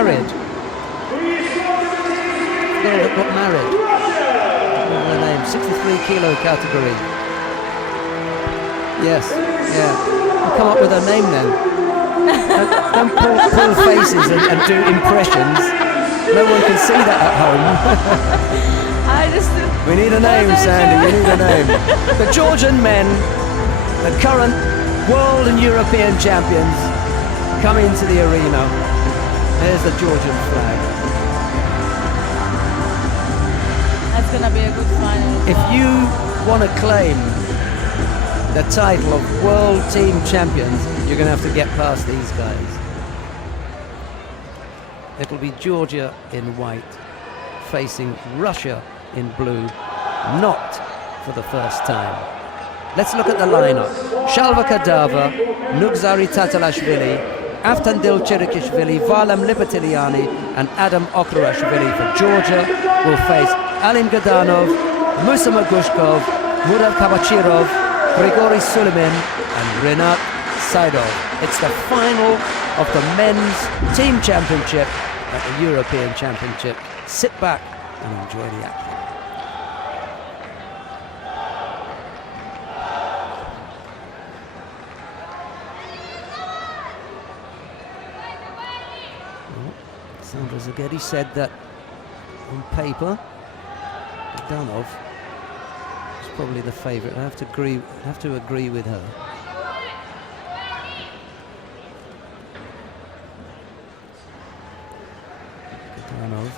married. Girl that got married. Her name, 63 kilo category. Yes, yeah. I'll come up with her name then. Don't pull faces and do impressions. No one can see that at home. We need a name, Sandy, we need a name. The Georgian men, the current world and European champions, come into the arena. There's the Georgian flag. That's going to be a good final. If you want to claim the title of World Team Champions, you're going to have to get past these guys. It'll be Georgia in white facing Russia in blue, not for the first time. Let's look at the lineup. Shalva Kardava, Nugzar Tatalashvili, Avtandil Tchrikishvili, Varlam Liparteliani and Adam Okruashvili for Georgia will face Alim Gadanov, Musa Mogushkov, Murat Khabachirov, Grigorii Sulemin and Renat Saidov. It's the final of the men's team championship at the European Championship. Sit back and enjoy the action. Sandra Zaghetti said that on paper, Gadanov is probably the favourite. I have to agree with her. Gadanov,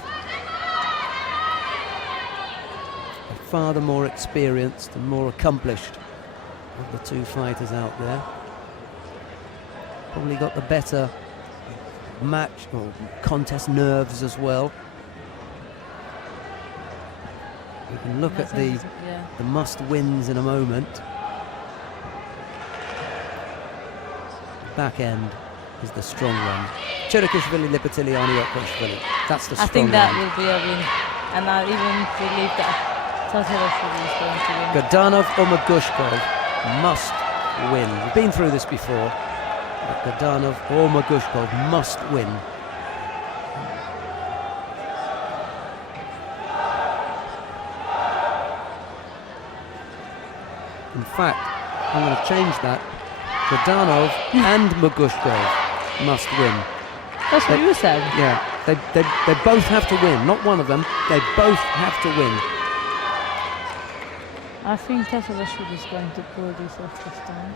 far the more experienced and more accomplished of the two fighters out there. Probably got the better match or contest nerves as well. We can look at the must-wins in a moment. Back end is the strong one. Tchrikishvili, Liparteliani, Okruashvili. That's the strong one. I think that will be a win, and I even believe that Tatalashvili is going to win. Gadanov or Mogushkov must win. We've been through this before. Gadanov or Mogushkov must win. In fact, I'm going to change that. Gadanov and Mogushkov must win. That's what you said. Yeah, they both have to win. Not one of them. They both have to win. I think Tatalashvili is going to pull this off this time.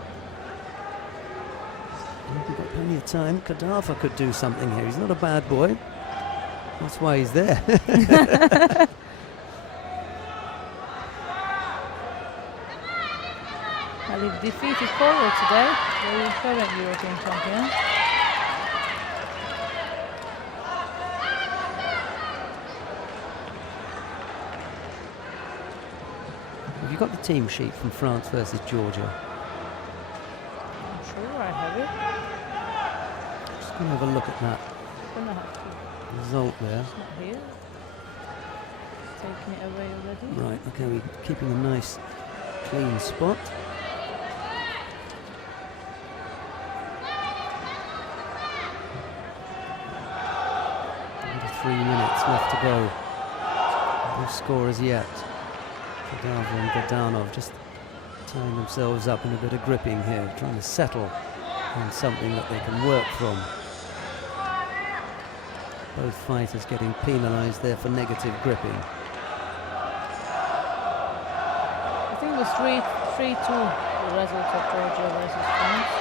We've got plenty of time. Kardava could do something here. He's not a bad boy. That's why he's there. Well, he defeated Korea today, the current European champion. Have you got the team sheet from France versus Georgia? I'm sure I have it. Just going to have a look at that Gonna have to. result there. It's not here. Taking it away already. Right, okay, we're keeping a nice clean spot. 3 minutes left to go. No scorers yet. Kardava and Gadanov just tying themselves up in a bit of gripping here, trying to settle on something that they can work from. Both fighters getting penalised there for negative gripping. I think it was 3-2 the result of Georgia versus France.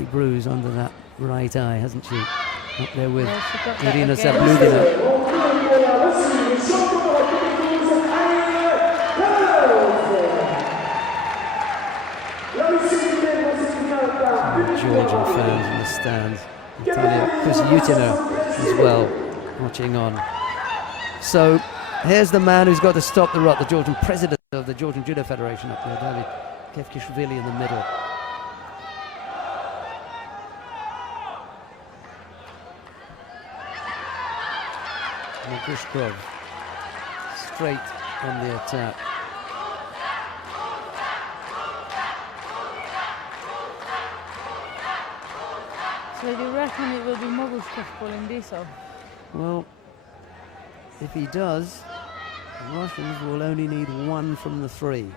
nasty bruise under that right eye, hasn't she? Up there with Well, she got that Irina again. Zabludina. Georgian fans in the stands. Natalia Kuzyutina as well, watching on. So here's the man who's got to stop the rot, the Georgian president of the Georgian Judo Federation up there, David Tchrikishvili in the middle. Mogushkov straight on the attack. So do you reckon it will be Mogushkov pulling this off? Well, if he does, the Russians will only need one from the three.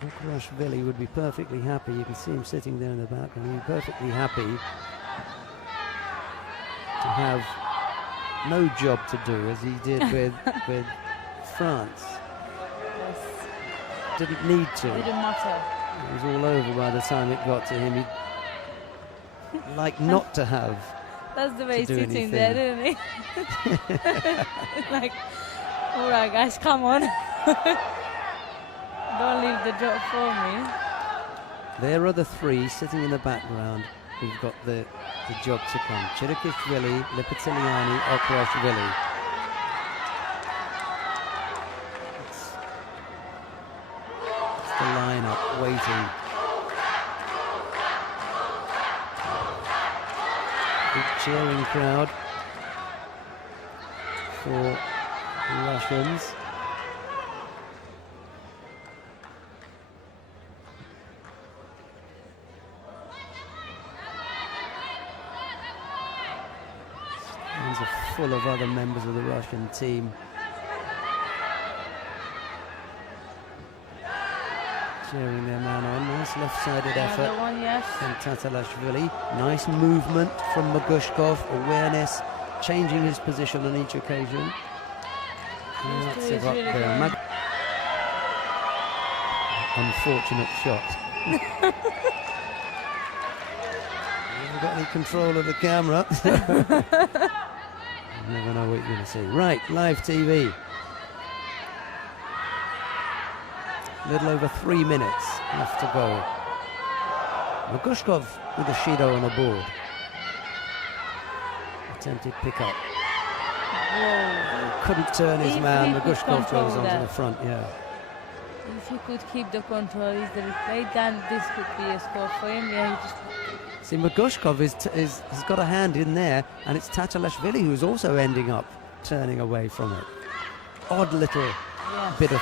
Okruashvili would be perfectly happy. You can see him sitting there in the background. He'd be perfectly happy to have no job to do, as he did with France. Yes. Didn't need to. Didn't matter. It was all over by the time it got to him. He'd like not to have. That's the way he's do sitting there, isn't he? It's like, all right, guys, come on. Don't leave the job for me. There are the three sitting in the background who've got the job to come. Tchrikishvili, Liparteliani, Okruashvili. It's the lineup waiting. Big cheering crowd for the Russians. Are full of other members of the Russian team. Cheering their man on. Nice left-sided effort Another one, yes. from Tatalashvili. Nice movement from Mogushkov. Awareness, changing his position on each occasion. That's He's up really there. going. Unfortunate shot. Haven't got any control of the camera. You never know what you're going to see. Right, live TV. Little over 3 minutes left to go. Mogushkov with a Shido on the board. Attempted pick up. Whoa. Couldn't turn his If man. he could Mogushkov control goes onto that. the front, yeah. If he could keep the control, is the replay, then this could be a score for him. Yeah, he just. See, Mogushkov has got a hand in there, and it's Tatalashvili who's also ending up turning away from it. Odd little Yes. bit of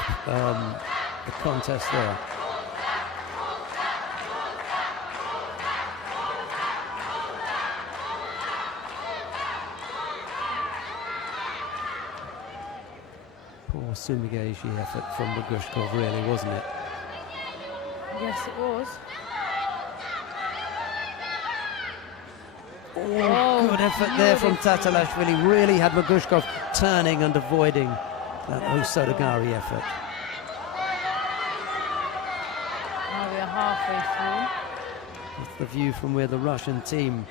the contest there. Poor Sumigaeshi effort from Mogushkov, really, wasn't it? Yes, it was. Oh, good effort there from Tatalashvili. Really had Mogushkov turning and avoiding that Osodogari effort. Now we are halfway through. That's the view from where the Russian team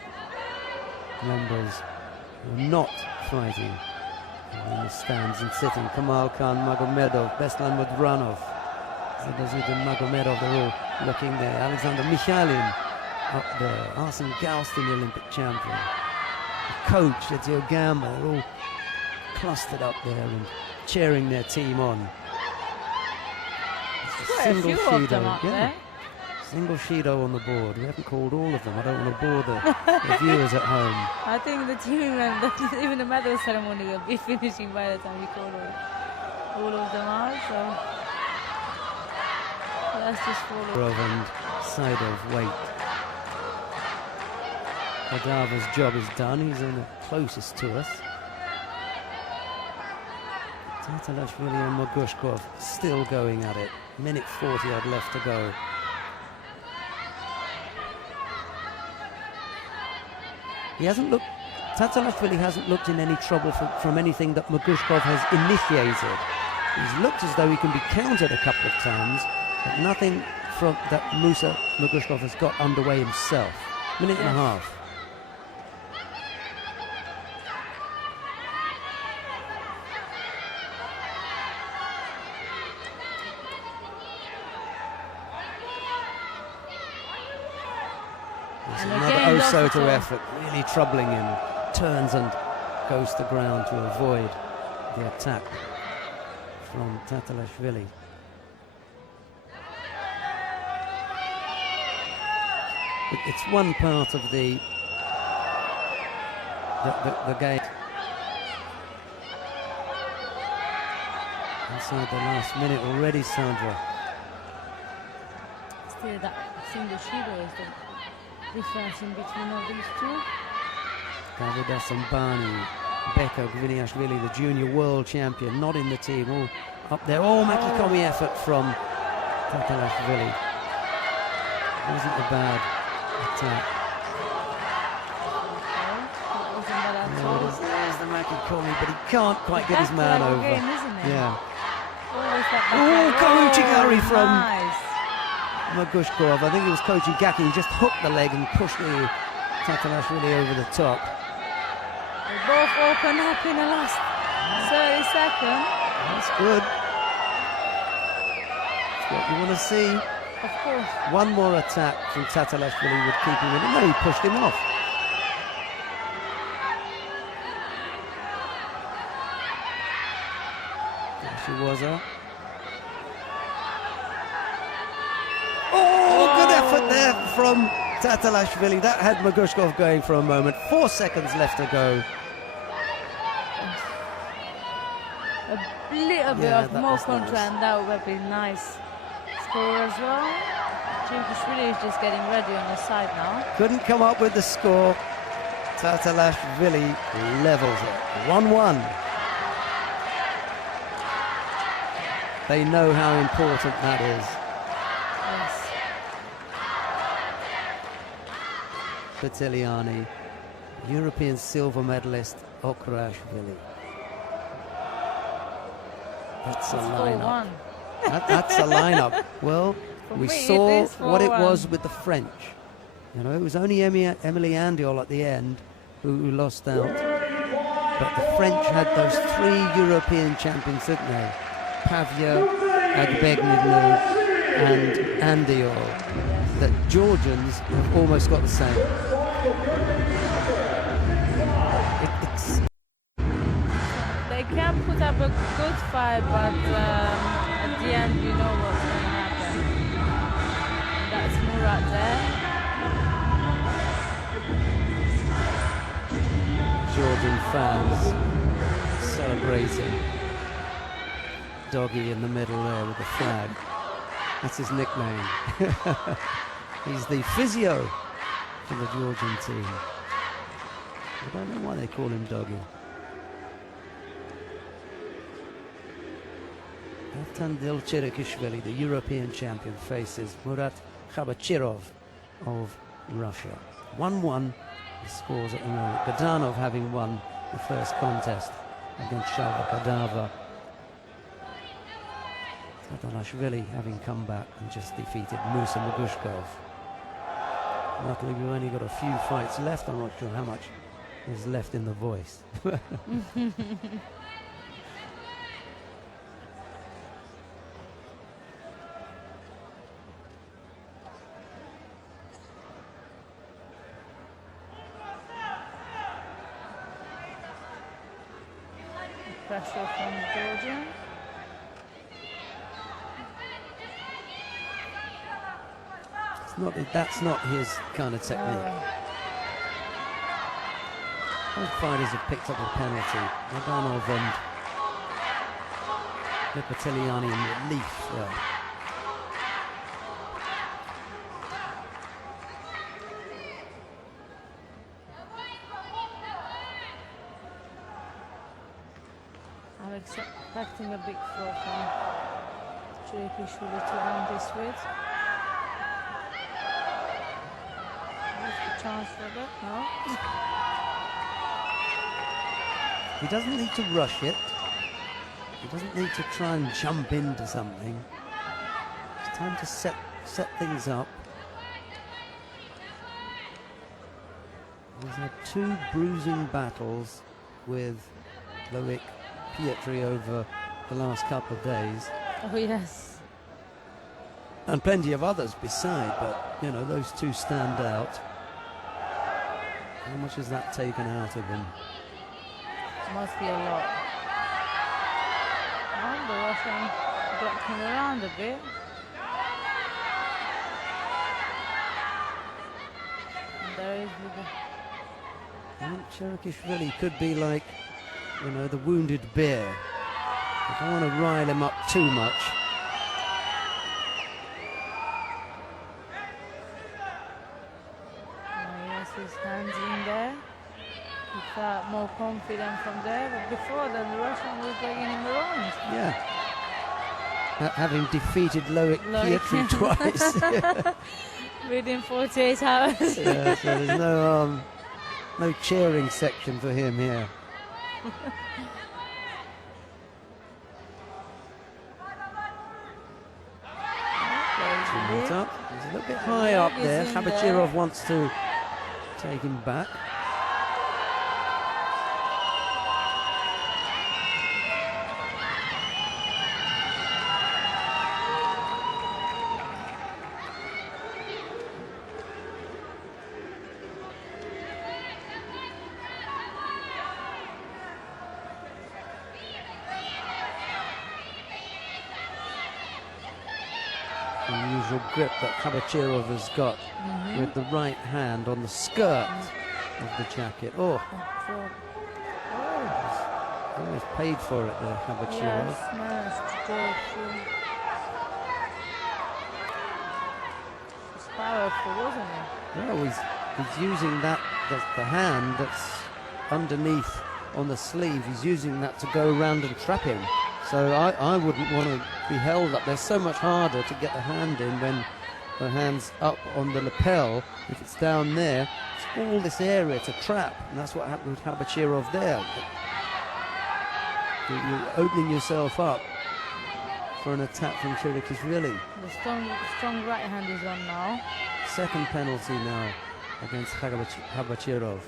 members were not fighting in the stands and sitting. Kamal Khan, Magomedov, Beslan Mudranov, Zadazudin Magomedov, they're all looking there. Alexander Mikhailin up there. Arsene Galston, the Olympic champion. The coach, Edzio Gamba, they're all clustered up there and cheering their team on. It's Quite a few of them up there. Single Shido on the board. We haven't called all of them. I don't want to bore the viewers at home. I think the team members, even the medal ceremony will be finishing by the time we call all of them out. So let's just follow. And Saidov wait. Kardava's job is done. He's in the closest to us. Tatalashvili and Mogushkov still going at it. Minute 40 odd left to go. He hasn't looked Tatalashvili hasn't looked in any trouble from anything that Mogushkov has initiated. He's looked as though he can be countered a couple of times, but nothing from that Musa Mogushkov has got underway himself. Minute and a half. There's another Osoto effort, really troubling him. Turns and goes to ground to avoid the attack from Tatalashvili. It's one part of the game. Inside the last minute already, Sandra. Still, that single Judo is the difference in between all these two. Davidas Ambani, Beko Gviniashvili, the junior world champion, not in the team, all up there. Oh, Makikomi effort from Tatalashvili. Wasn't a bad attack. There's the Makikomi, but he can't quite get his man over. Game, isn't it? Yeah. Oh, Grigorii from Mogushkov. I think it was Kochigaki. He just hooked the leg and pushed the Tatalashvili over the top. They both open up in the last 30 seconds. That's good. That's what you want to see. Of course. One more attack from Tatalashvili would keep him in. No, he pushed him off. There she was. Oh, good effort there from Tatalashvili. That had Mogushkov going for a moment. 4 seconds left to go. A little bit of more contra, and that would have been nice score as well. Tchrikishvili is just getting ready on the side now. Couldn't come up with the score. Tatalashvili levels it. 1-1. They know how important that is. Yes. Liparteliani, European silver medalist Okruashvili. That's a lineup. That's a lineup. Well, we saw what it was with the French. You know, it was only Emily Andiol at the end who lost out. But the French had those 3 European champions, didn't they? Pavia, Agbegnidnou, and Andiol. The Georgians have almost got the same. They can put up a good fight, but at the end you know what's going to happen. That's Murat there. Georgian fans celebrating. Doggy in the middle there with the flag. That's his nickname. He's the physio for the Georgian team. I don't know why they call him Doggy. Avtandil Tchrikishvili, the European champion, faces Murat Khabachirov of Russia. 1-1 the scores at the moment. Gadanov having won the first contest against Shalva Kardava. Tatalashvili having come back and just defeated Musa Mogushkov. Luckily we've only got a few fights left. I'm not sure how much is left in the voice. Pressure from Georgia. That's not his kind of technique. Both fighters have picked up a penalty. Gadanov and Liparteliani in relief there. I'm expecting a big throw from Tchrikishvili to win this with. What's the chance for that? No? He doesn't need to rush it. He doesn't need to try and jump into something. It's time to set things up. He's had 2 bruising battles with Loic Pietri over the last couple of days. Oh, yes. And plenty of others beside, but, you know, those 2 stand out. How much has that taken out of him? Must be a lot. Oh, the Russian blocked him around a bit. And there is the... I think Tchrikishvili could be like, you know, the wounded bear. I don't want to rile him up too much. Yes, his hands in there. He felt more confident from there, but before then the Russian was dragging him around. Yeah. Having defeated Loic Pietri twice. Within 48 hours. Yeah, so there's no cheering section for him here. He's a little bit high up there. Khabachirov wants to take him back. Unusual grip that Khabachirov has got with the right hand on the skirt of the jacket. Oh, he's almost paid for it there, Khabachirov. Yes, nice. It's powerful, wasn't it? Well, he's using the hand that's underneath on the sleeve. He's using that to go around and trap him. So I wouldn't want to be held up. They're so much harder to get the hand in when the hand's up on the lapel. If it's down there, it's all this area to trap. And that's what happened with Khabachirov there. You're opening yourself up for an attack from Tchrikishvili. The strong right hand is on now. Second penalty now against Khabachirov.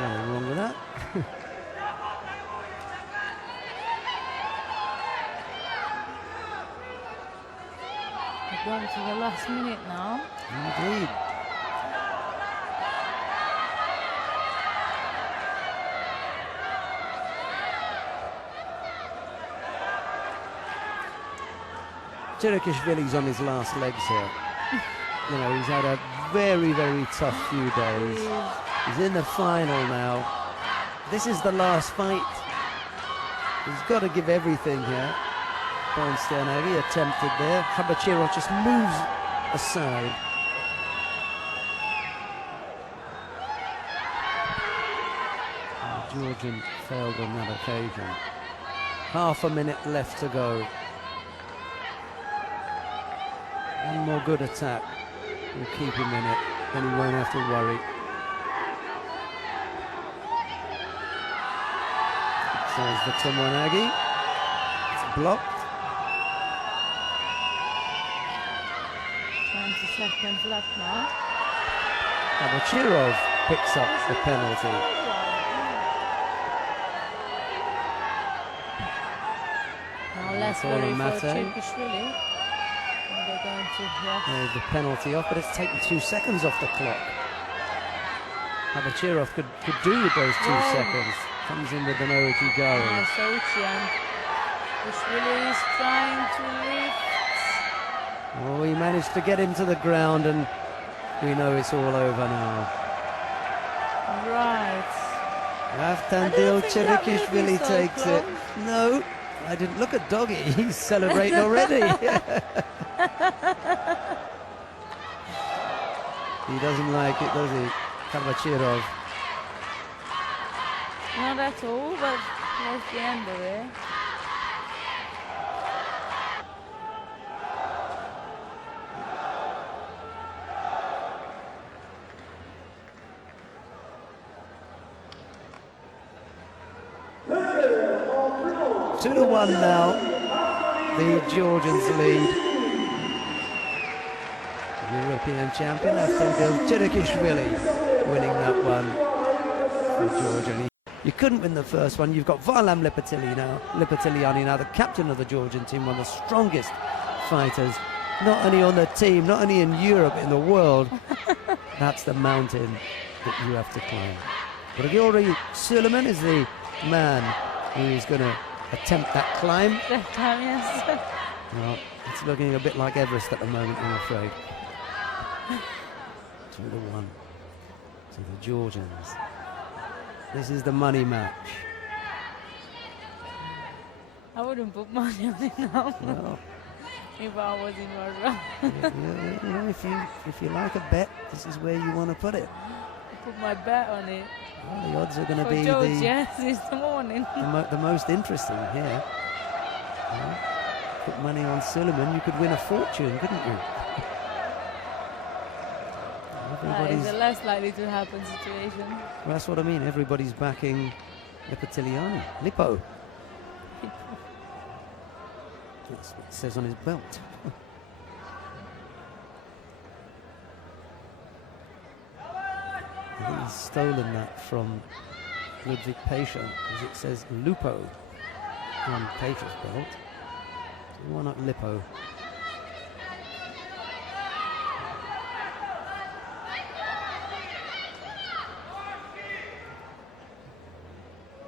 Nothing wrong with that. We're going to the last minute now. Indeed. Tchrikishvili's on his last legs here. You know, he's had a very, very tough few days. He's in the final now. This is the last fight. He's got to give everything here. He attempted there. Khabachirov just moves aside. The Georgian failed on that occasion. Half a minute left to go. One more good attack will keep him in it, then he won't have to worry. So is the Tumonagi. It's blocked. 20 seconds left now. Khabachirov picks up the penalty. Now less worry for Tchrikishvili. They're going to, There's the penalty off, but it's taken 2 seconds off the clock. Khabachirov could do with those 2 seconds. Comes in with an Orikigari. Tchrikishvili is trying to lift. Oh, he managed to get him to the ground, and we know it's all over now. Right. Avtandil Tchrikishvili takes it. No, I didn't look at Doggy. He's celebrating already. He doesn't like it, does he? Khabachirov. Not at all, but that's the end of it. 2-1 now. The Georgians lead. European champion Avtandil Tchrikishvili winning that one for Georgia. You couldn't win the first one. You've got Varlam Liparteliani now, the captain of the Georgian team, one of the strongest fighters, not only on the team, not only in Europe, in the world. That's the mountain that you have to climb. Grigorii Sulemin is the man who is going to attempt that climb. That time, yes. Well, it's looking a bit like Everest at the moment, I'm afraid. 2-1 to the Georgians. This is the money match. I wouldn't put money on it now. Well, if I was in Varlam. you know, if you like a bet, this is where you want to put it. I put my bet on it. Well, the odds are going to For be George, yes, it's the morning. the most interesting here. Well, put money on Sulemin, you could win a fortune, couldn't you? That is a less likely to happen situation. Well, that's what I mean. Everybody's backing Liparteliani. Lipo. That's what it says on his belt. I think he's stolen that from Ludwig Pesha, because it says Lupo on Pesha's belt. So why not Lipo?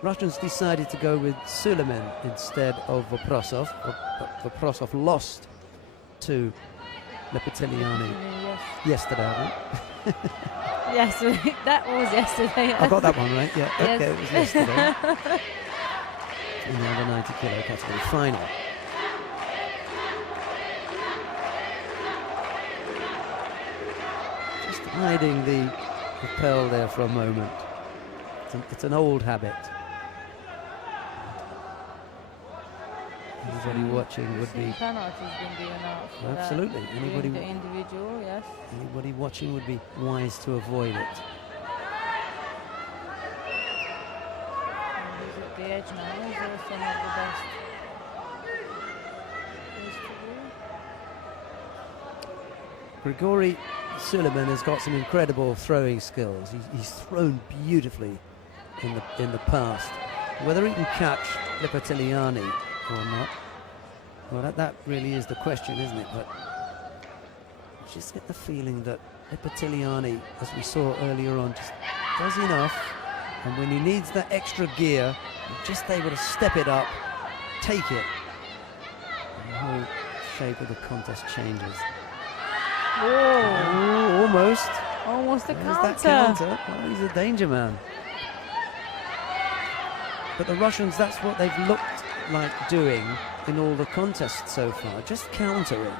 Russians decided to go with Sulemin instead of Vaprosov. Vaprosov lost to Liparteliani yesterday, I think. Yesterday, that was yesterday. I got that one right, yeah. Yes. Okay, it was yesterday. In the under 90 kilo category final. Just hiding the lapel there for a moment. It's an old habit. Anybody watching would be penalties been given out for absolutely. that. Anybody The individual, yes. Anybody watching would be wise to avoid it. And he's at the edge now. He's also not the best. Grigorii Sulemin has got some incredible throwing skills. He's thrown beautifully in the past. Whether he can catch Liparteliani or not, well, that really is the question, isn't it? But I just get the feeling that Liparteliani, as we saw earlier on, just does enough, and when he needs that extra gear, he's just able to step it up, take it, and the whole shape of the contest changes. Whoa! Almost. Almost a There's counter. that counter. Oh, he's a danger man. But the Russians, that's what they've looked like doing in all the contests so far, just countering.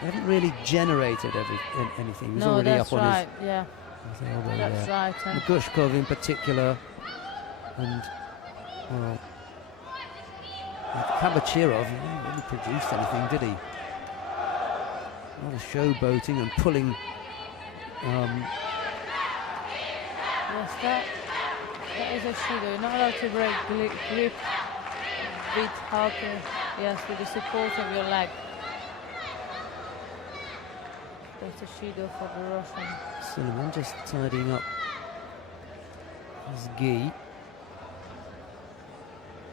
They haven't really generated anything. He's No, already that's up on right. Yeah, his elbow that's there. right. Mugushkov in particular, and well, Khabachirov, he didn't really produce anything, did he? A lot of showboating and pulling. Yes, that is a Judo. You're not allowed to break grip with how to, yes, with the support of your leg. That's a Judo for the Russian. Sulemin just tidying up his gi.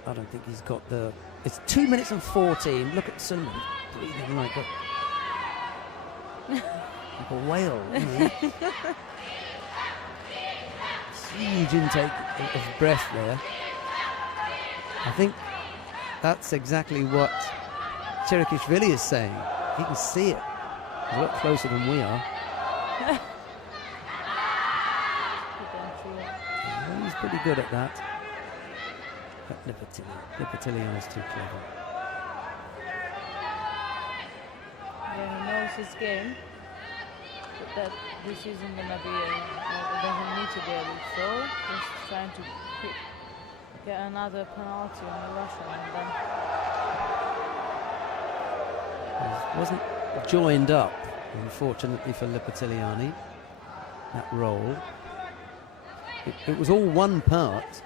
I don't think he's got the... It's 2 minutes and 14. Look at Sulemin breathing like a whale, you know. Huge intake of breath there. I think that's exactly what Tchrikishvili is saying. He can see it. He's a lot closer than we are. Yeah, he's pretty good at that. But Liparteliani is too clever. Yeah, he knows his game. But that this isn't gonna be it doesn't need to be a big throw. Just trying to get another penalty on the Russian, and then It wasn't joined up, unfortunately for Liparteliani, that roll. It was all one part,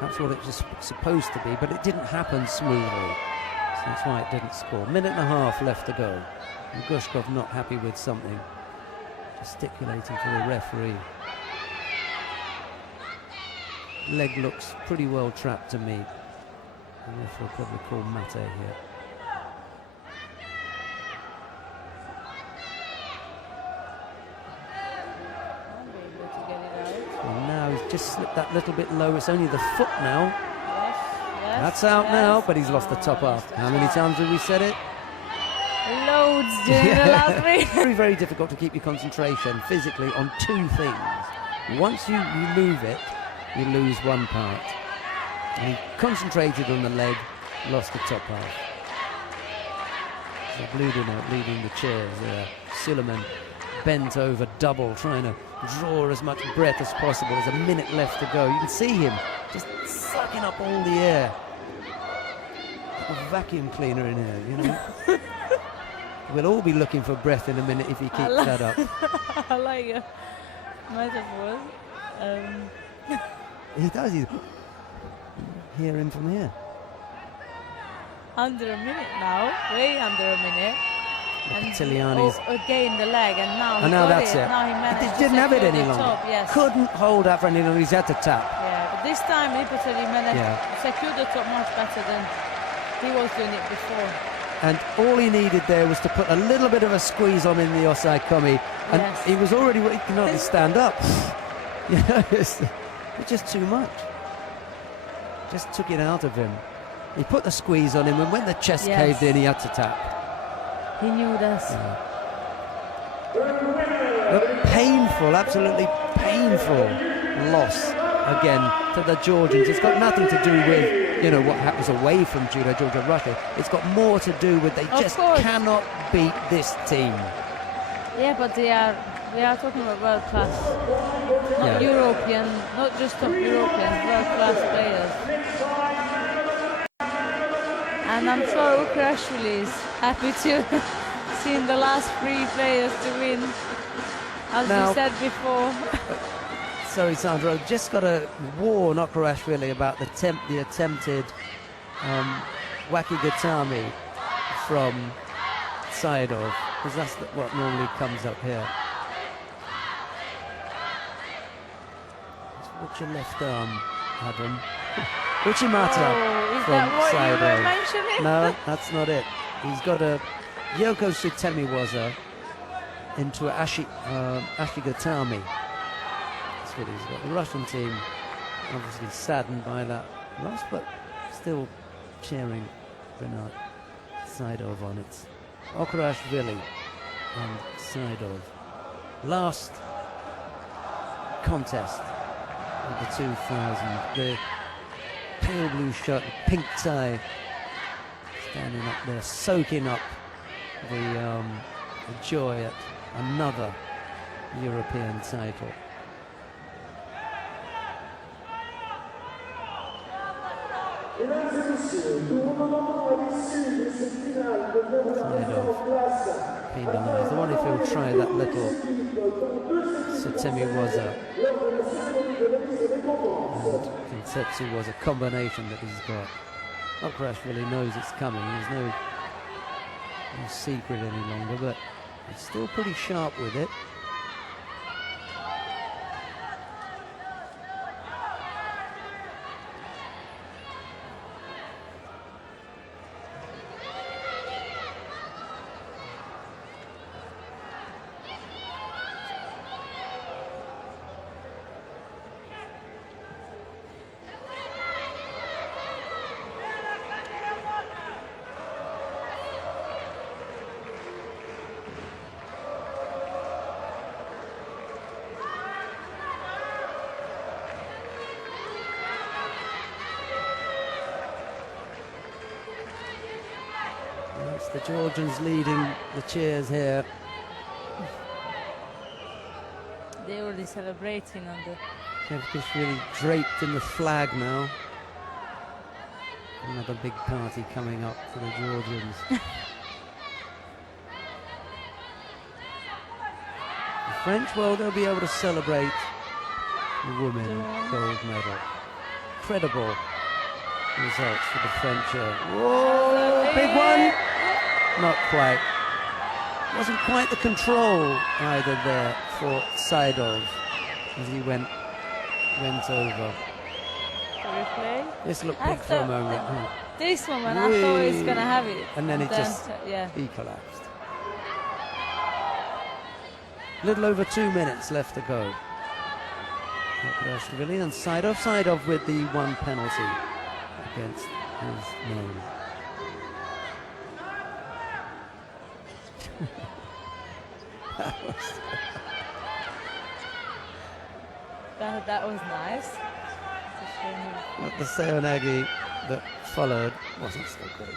That's what it was supposed to be, but it didn't happen smoothly. So that's why it didn't score. Minute and a half left to go. Mugushkov not happy with something, gesticulating for the referee. Leg looks pretty well trapped to me. The referee will probably call Mate here. And now he's just slipped that little bit low. It's only the foot now. That's out now, but he's lost the top half. How many times have we said it? Loads during the last week. Very, very difficult to keep your concentration physically on two things. Once you move it, you lose one part. And he concentrated on the leg, lost the top half. So Bludino leading the chairs there. Sulemin bent over double, trying to draw as much breath as possible. There's a minute left to go. You can see him just sucking up all the air. A vacuum cleaner in here, you know. We'll all be looking for breath in a minute if he keeps that up. I like your metaphors. He does. He's hear him from here. Under a minute now, way under a minute. Liparteliani's again the leg, and now he now got that's it. Now he managed He didn't to have it secure any the longer. top, yes. Couldn't hold up for any longer. He's had to tap. Yeah, but this time Liparteliani managed to secure the top much better than he was doing it before. And all he needed there was to put a little bit of a squeeze on in the Osai Komi, and he was already, he can hardly stand up. You know, it's just too much. Just took it out of him. He put the squeeze on him, and when the chest caved in, he had to tap. He knew this. But painful, absolutely painful loss again to the Georgians. It's got nothing to do with, you know, what happens away from Judo, Georgia, Russia. It's got more to do with they just cannot beat this team. Yeah, but we are talking about world class, not European, not just top Europeans, world class players. And I'm sure Okruashvili is happy to see the last three players to win, as we said before. Sorry, Sandra, just got to warn Okruashvili about the attempted wakigatami from Saidov, because that's what normally comes up here. Watch your left arm, Adam. Uchimata is from that what Saidov. you were mentioning? No, that's not it. He's got a Yoko Sutemiwaza into Ashigatami. That's what he's got. The Russian team obviously saddened by that loss, but still cheering Renat Saidov on it. Okruashvili and Saidov. Last contest of the 2000. The pale blue shirt, pink tie, standing up there, soaking up the joy at another European title. Saidov penalised. I wonder if he'll try that little Sutemiwaza. And Kinsetsu was a combination that he's got. Okruashvili knows it's coming. There's no secret any longer, but he's still pretty sharp with it. That's the Georgians leading the cheers here. They're already celebrating on the... Tchrikishvili draped in the flag now. Another big party coming up for the Georgians. The French, well, they'll be able to celebrate the women gold medal. incredible results for the French. Whoa, big one! Not quite. Wasn't quite the control either there for Saidov as he went over. Replay. This looked big for a moment. This moment, I thought he was going to have it. And then he collapsed. Little over 2 minutes left to go. Okruashvili and Saidov with the one penalty against his name. That was nice. But the Seoinage that followed wasn't so great.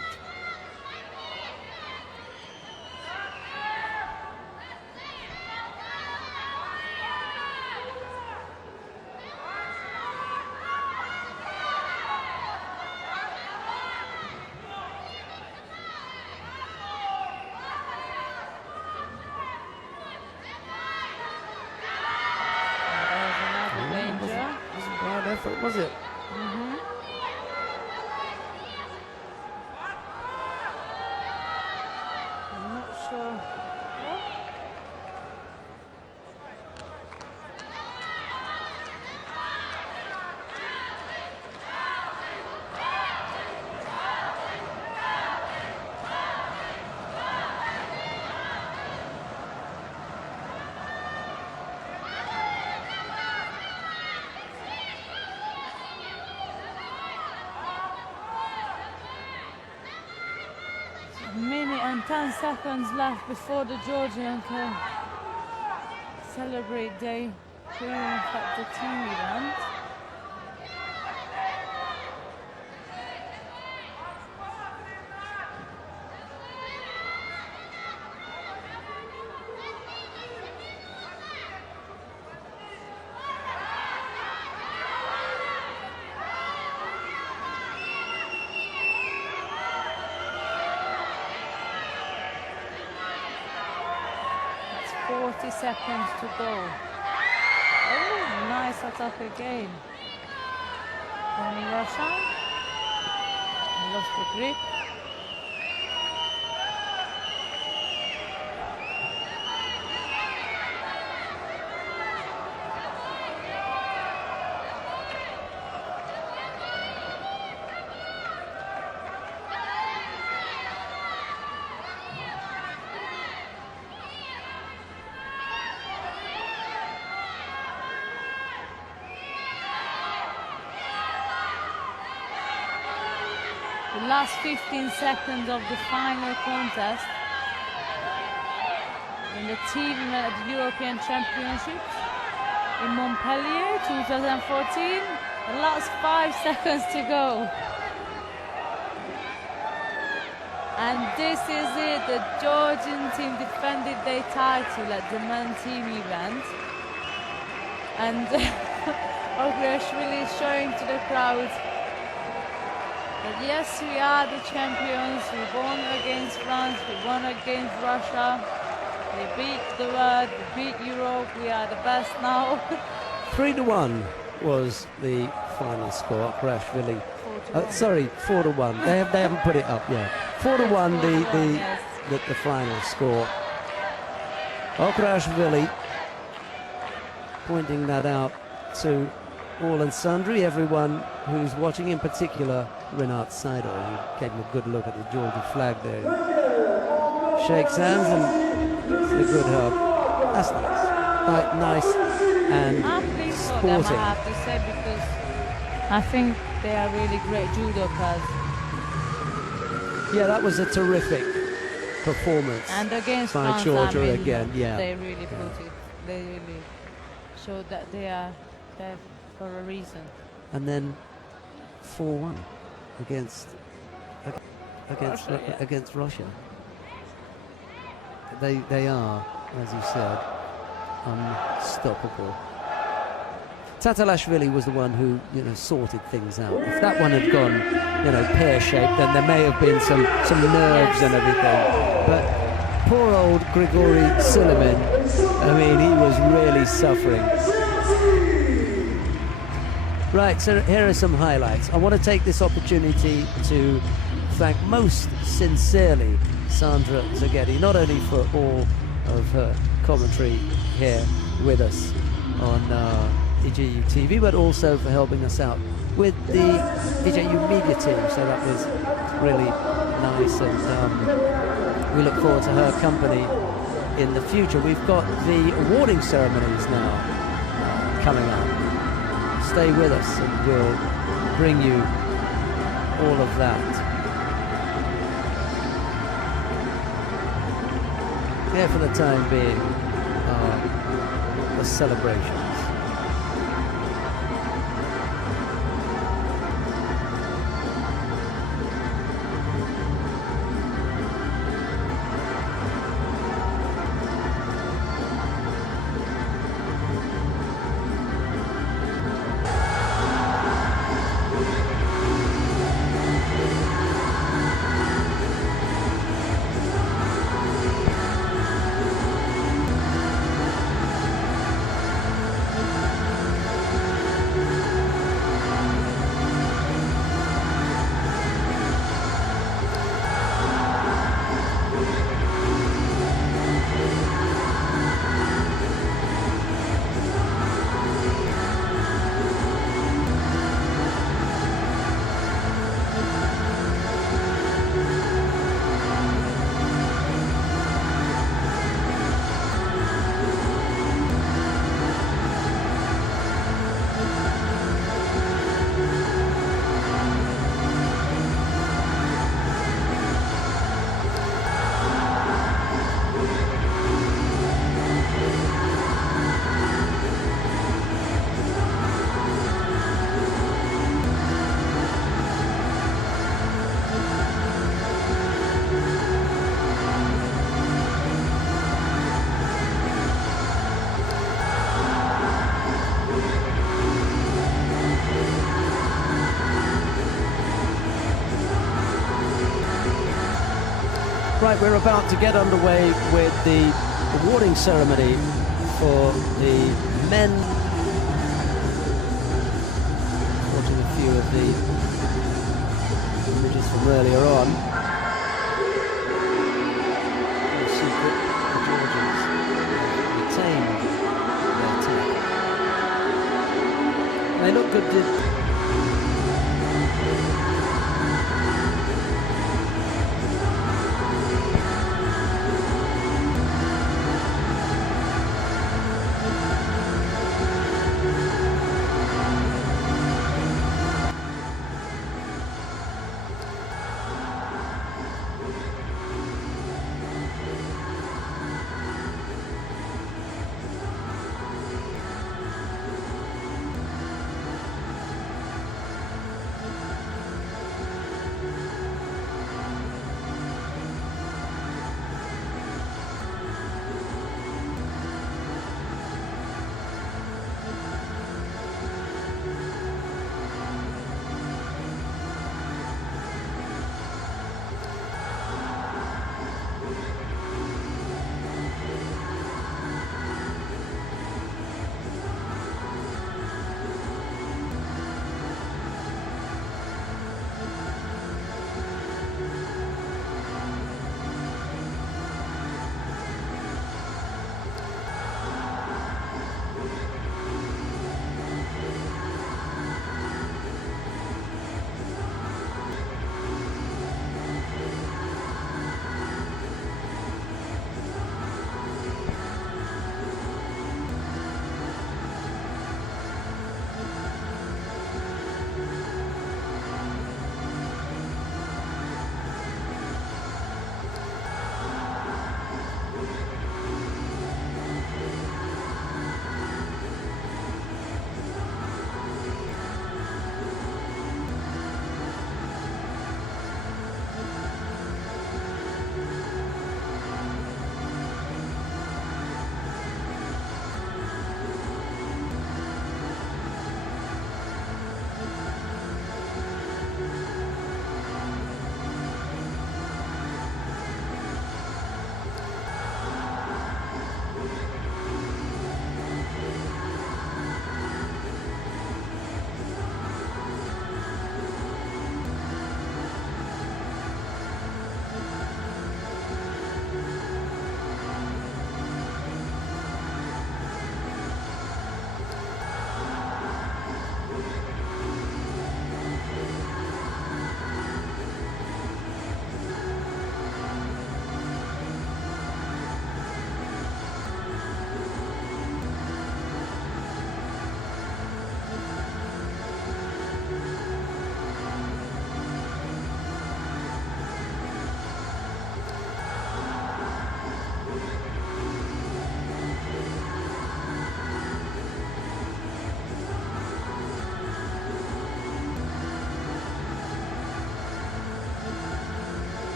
Was it? I'm not sure. Minute and 10 seconds left before the Georgian can celebrate day 2 at the team event. It's 40 seconds to go. Oh, nice attack again from Russia. Lost the grip. The last 15 seconds of the final contest in the team at the European Championships in Montpellier 2014. The last 5 seconds to go. And this is it. The Georgian team defended their title at the men team event. And Okruashvili is showing to the crowd that yes, we are the champions. We won against France, we won against Russia. We beat the world, we beat Europe, we are the best now. 3-1 was the final score. Okruashvili. 4-1. They haven't put it up yet. 4-1 the final score. Okruashvili pointing that out to all and sundry, everyone who's watching, in particular Renat Saidov, who gave him a good look at the Georgian flag there. Shakes hands and it's a good hug. That's nice. Nice and sporting. Them, I have to say, because I think they are really great judokas. Yeah, that was a terrific performance. And against by France, Georgia I mean, again. Yeah, they really put it. They really showed that they are there for a reason. And then 4-1 against Russia. They are, as you said, unstoppable. Tatalashvili was the one who, sorted things out. If that one had gone, pear-shaped, then there may have been some nerves and everything. But poor old Grigorii Sulemin, I mean, he was really suffering. Right, so here are some highlights. I want to take this opportunity to thank most sincerely Sandra Zaghetti, not only for all of her commentary here with us on EJU TV, but also for helping us out with the EJU media team. So that was really nice, and we look forward to her company in the future. We've got the awarding ceremonies now coming up. Stay with us and we'll bring you all of that. Here for the time being are the celebrations. Right, we're about to get underway with the awarding ceremony for the men. Watching a few of the images from earlier on. No secret, the Georgians retained their team. They look good.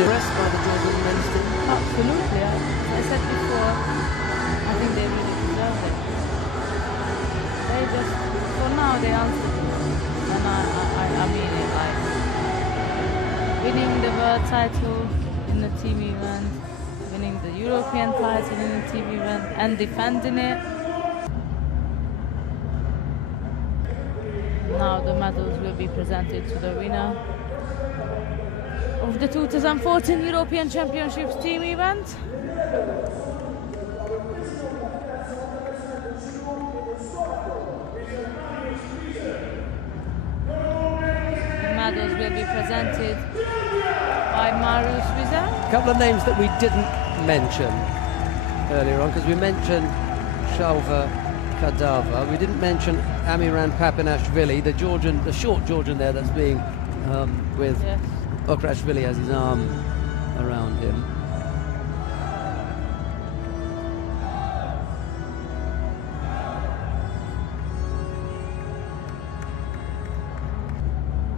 Impressed by the Georgian men's team? Absolutely. I said before, I think they really deserve it. They just, for now, they answered it. And I mean it, like winning the world title in the team event, winning the European title in the team event, and defending it. Now the medals will be presented to the winner of the 2014 European Championships team event. The medals will be presented by Musa. A couple of names that we didn't mention earlier on, because we mentioned Shalva, Kardava. We didn't mention Amiran Papinashvili, the Georgian, the short Georgian there that's being with Yes. Okruashvili has his arm around him.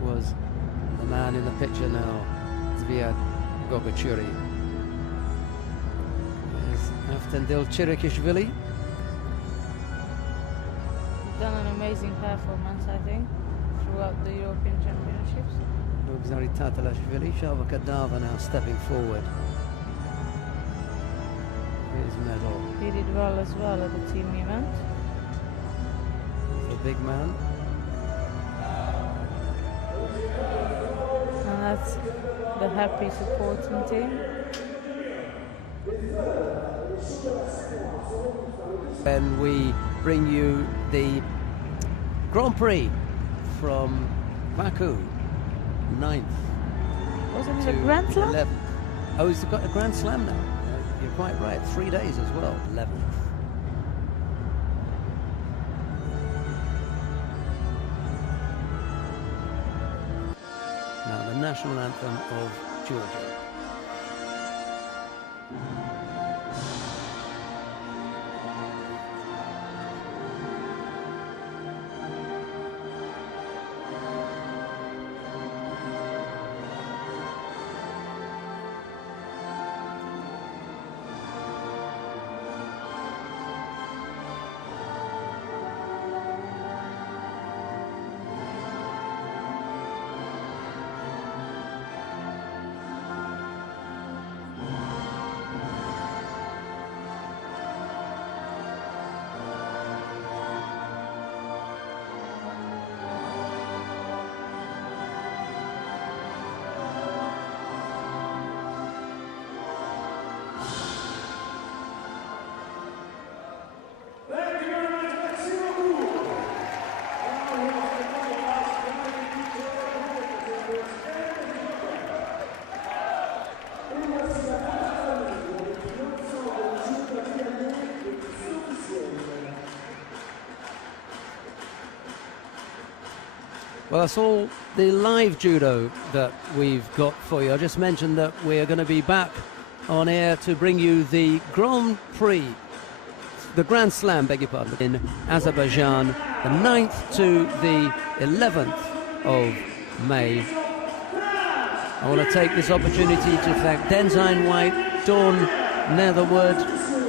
Was the man in the picture now, Gagadchuri. There's Avtandil Tchrikishvili. Done an amazing performance, I think, throughout the European Championships. Nugzar Tatalashvili, Shalva Kardava now stepping forward. His medal. He did well as well at the team event. He's a big man. And that's the happy supporting team. Then we bring you the Grand Prix from Baku, 9th. Wasn't it to a Grand Slam? 11th. Oh, he's got a Grand Slam now. You're quite right. 3 days as well. 11th. Now the national anthem of Georgia. Well, that's all the live judo that we've got for you. I just mentioned that we're going to be back on air to bring you the Grand Prix, the Grand Slam, beg your pardon, in Azerbaijan, the 9th to the 11th of May. I want to take this opportunity to thank Denzine White, Dawn Netherwood,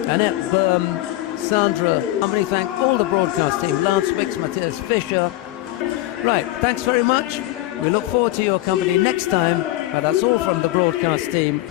Annette Berm, Sandra. I'm going to thank all the broadcast team, Lance Wicks, Matthias Fischer. Right, thanks very much. We look forward to your company next time. But that's all from the broadcast team.